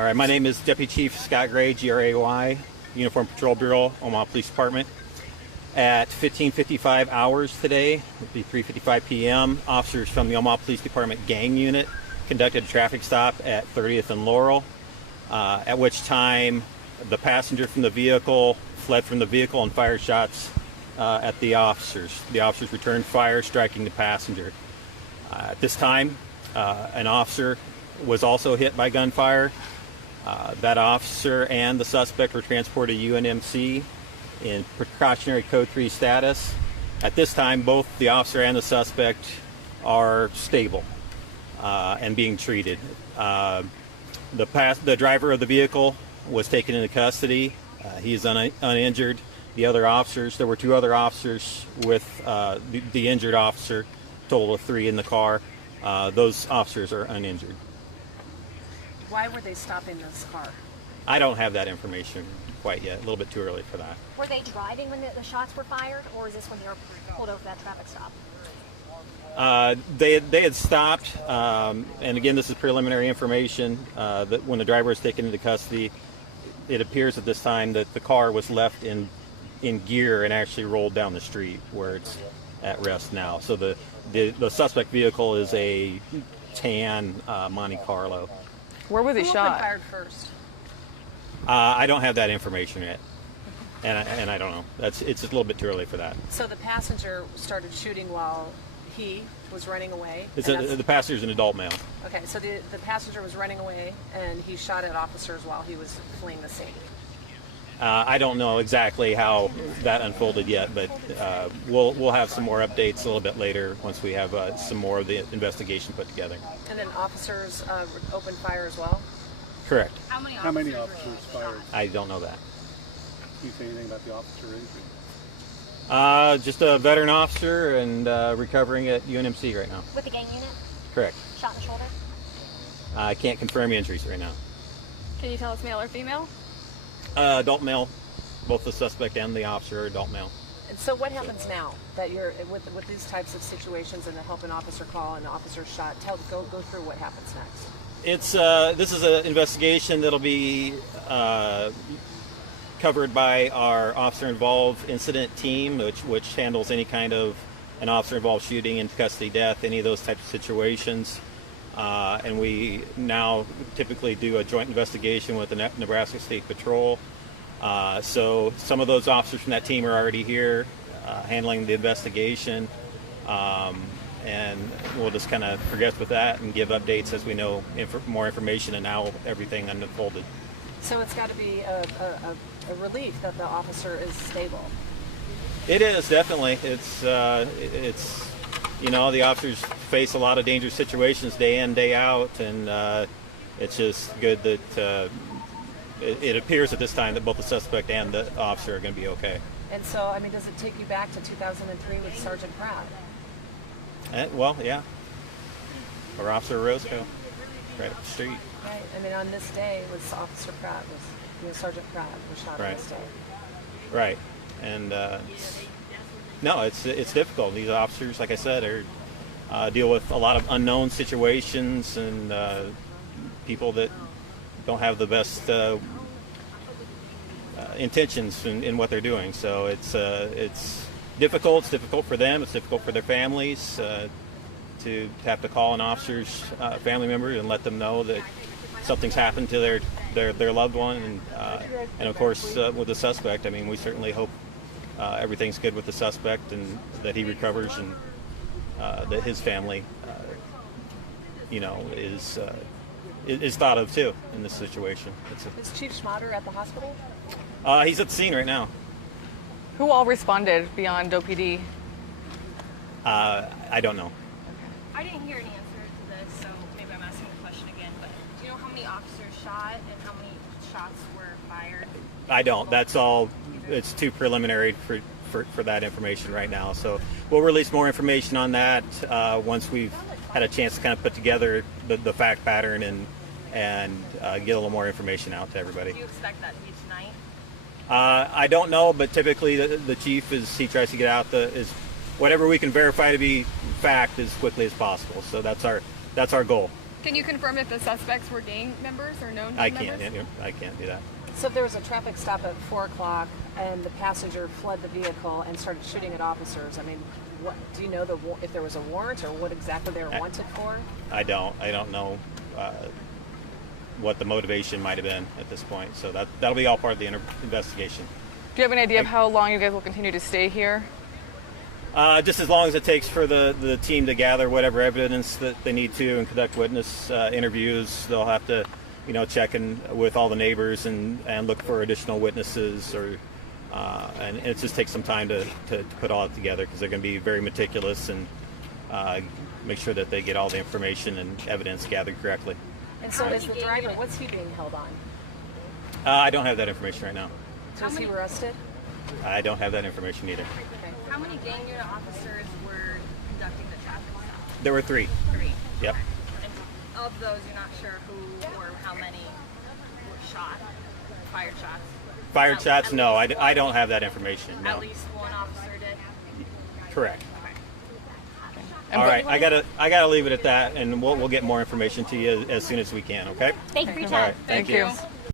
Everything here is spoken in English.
All right, my name is Deputy Chief Scott Gray, GRAY, Uniform Patrol Bureau, Omaha Police Department. At 15:55 hours today, it would be 3:55 p.m., officers from the Omaha Police Department gang unit conducted a traffic stop at 30th and Laurel, at which time the passenger from the vehicle fled from the vehicle and fired shots at the officers. The officers returned fire, striking the passenger. At this time, an officer was also hit by gunfire. That officer and the suspect were transported to UNMC in precautionary code 3 status. At this time, both the officer and the suspect are stable and being treated. The driver of the vehicle was taken into custody. He is uninjured. The other officers, there were 2 other officers with the injured officer, total of 3 in the car. Those officers are uninjured. Why were they stopping this car? I don't have that information quite yet. A little bit too early for that. Were they driving when the shots were fired, or is this when they were pulled over for that traffic stop? They had stopped, and again, this is preliminary information. That when the driver was taken into custody, it appears at this time that the car was left in gear and actually rolled down the street where it's at rest now. So the suspect vehicle is a tan Monte Carlo. Where was he Who shot? opened fired first? I don't have that information yet, and I don't know. It's a little bit too early for that. So the passenger started shooting while he was running away? The passenger's an adult male. Okay, so the passenger was running away and he shot at officers while he was fleeing the scene. I don't know exactly how that unfolded yet, but we'll have some more updates a little bit later once we have some more of the investigation put together. And then officers opened fire as well? Correct. How many officers fired? I don't know that. Can you say anything about the officer or anything? Just a veteran officer and recovering at UNMC right now. With the gang unit? Correct. Shot in the shoulder? I can't confirm injuries right now. Can you tell us male or female? Adult male. Both the suspect and the officer are adult male. And so what happens now that you're with these types of situations and help an officer call and the officer shot? Go through what happens next. This is an investigation that'll be covered by our officer-involved incident team, which handles any kind of an officer-involved shooting, into custody, death, any of those types of situations. And we now typically do a joint investigation with the Nebraska State Patrol. So some of those officers from that team are already here handling the investigation. And we'll just kind of progress with that and give updates as we know more information and how everything unfolded. So it's got to be a relief that the officer is stable. It is, definitely. It's the officers face a lot of dangerous situations day in, day out, and it's just good that it appears at this time that both the suspect and the officer are going to be okay. And so, I mean, does it take you back to 2003 with Sergeant Pratt? Well, yeah. Or Officer Roscoe, right up the street. Right. I mean, on this day, was Officer Pratt Sergeant Pratt was shot on this day. Right. And no, it's difficult. These officers, like I said, deal with a lot of unknown situations and people that don't have the best intentions in what they're doing. So it's difficult. It's difficult for them. It's difficult for their families to have to call an officer's family member and let them know that something's happened to their loved one. And of course, with the suspect, I mean, we certainly hope everything's good with the suspect and that he recovers and that his family, is thought of too in this situation. Is Chief Schmatter at the hospital? He's at the scene right now. Who all responded beyond OPD? I don't know. I didn't hear an answer to this, so maybe I'm asking the question again, but do you know how many officers shot and how many shots were fired? I don't. That's all. It's too preliminary for that information right now. So we'll release more information on that once we've had a chance to kind of put together the fact pattern and get a little more information out to everybody. Do you expect that to be tonight? I don't know, but typically the chief he tries to get out whatever we can verify to be fact as quickly as possible. So that's our goal. Can you confirm if the suspects were gang members or known I gang can't. members? I can't do that. So if there was a traffic stop at 4 o'clock and the passenger fled the vehicle and started shooting at officers, I mean, what do you know if there was a warrant or what exactly they were wanted for? I don't know what the motivation might have been at this point. So that'll be all part of the investigation. Do you have an idea of how long you guys will continue to stay here? Just as long as it takes for the team to gather whatever evidence that they need to and conduct witness interviews. They'll have to, check in with all the neighbors and look for additional witnesses, and it just takes some time to put all it together because they're going to be very meticulous and make sure that they get all the information and evidence gathered correctly. And so is the driver, what's he being held on? I don't have that information right now. So is he arrested? I don't have that information either. Okay. How many gang unit officers were conducting the traffic stop? There were 3. 3. Yep. And of those, you're not sure who or how many were shot, fired shots? Fired shots? At No, least I don't have that information. No. At least one officer did? Correct. Okay. All right, I gotta leave it at that, and we'll get more information to you as soon as we can. Okay. Thank you for your All time. right. Thank you.